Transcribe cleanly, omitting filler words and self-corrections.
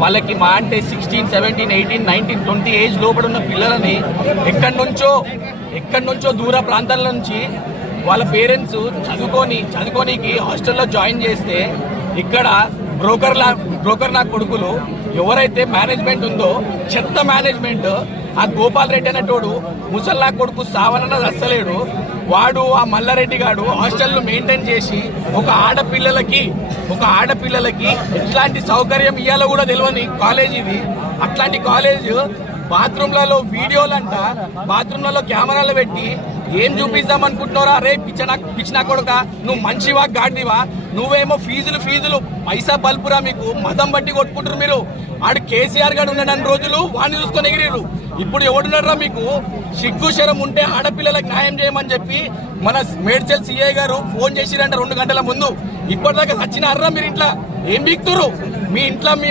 వాళ్ళకి మా అంటే 16, 17, 18, 19, 20 ఏజ్ లోపల ఉన్న పిల్లలని ఎక్కడి నుంచో దూర ప్రాంతాల నుంచి వాళ్ళ పేరెంట్స్ చదువుకోనికి హాస్టల్లో జాయిన్ చేస్తే ఇక్కడ బ్రోకర్ నా కొడుకులు ఎవరైతే మేనేజ్మెంట్ ఉందో చెత్త మేనేజ్మెంట్, ఆ గోపాల్ రెడ్డి అనేటోడు ముసల్లా కొడుకు సావనన్నది అస్సలేడు. వాడు ఆ మల్లారెడ్డి గాడు హాస్టల్ను మెయింటైన్ చేసి ఒక ఆడపిల్లలకి ఎట్లాంటి సౌకర్యం ఇవ్వాలో కూడా తెలియని కాలేజ్ ఇది. అట్లాంటి కాలేజ్ బాత్రూమ్లలో వీడియోలంట, బాత్రూమ్లలో కెమెరాలు పెట్టి ఏం చూపిద్దాం అనుకుంటున్నారా? అరే పిచ్చినా కొడుక, నువ్వు మంచివా గాడివా? నువ్వేమో ఫీజులు పైసా బల్పురా, మీకు మతం బట్టి కొట్టుకుంటారు మీరు. ఆడు కేసీఆర్ గారు ఉన్నాడని రోజులు వాడిని చూసుకొని ఎగిరిరు. ఇప్పుడు ఎవడున్నారా? మీకు సిగ్గు శరం ఉంటే ఆడపిల్లలకు న్యాయం చేయమని చెప్పి మన మేడ్చల్ సిఐ గారు ఫోన్ చేసిరంట 2 గంటల ముందు. ఇప్పటిదాకా సచ్చినారా మీరు? ఇంట్లో ఏం బీక్తురు? మీ ఇంట్లో మీ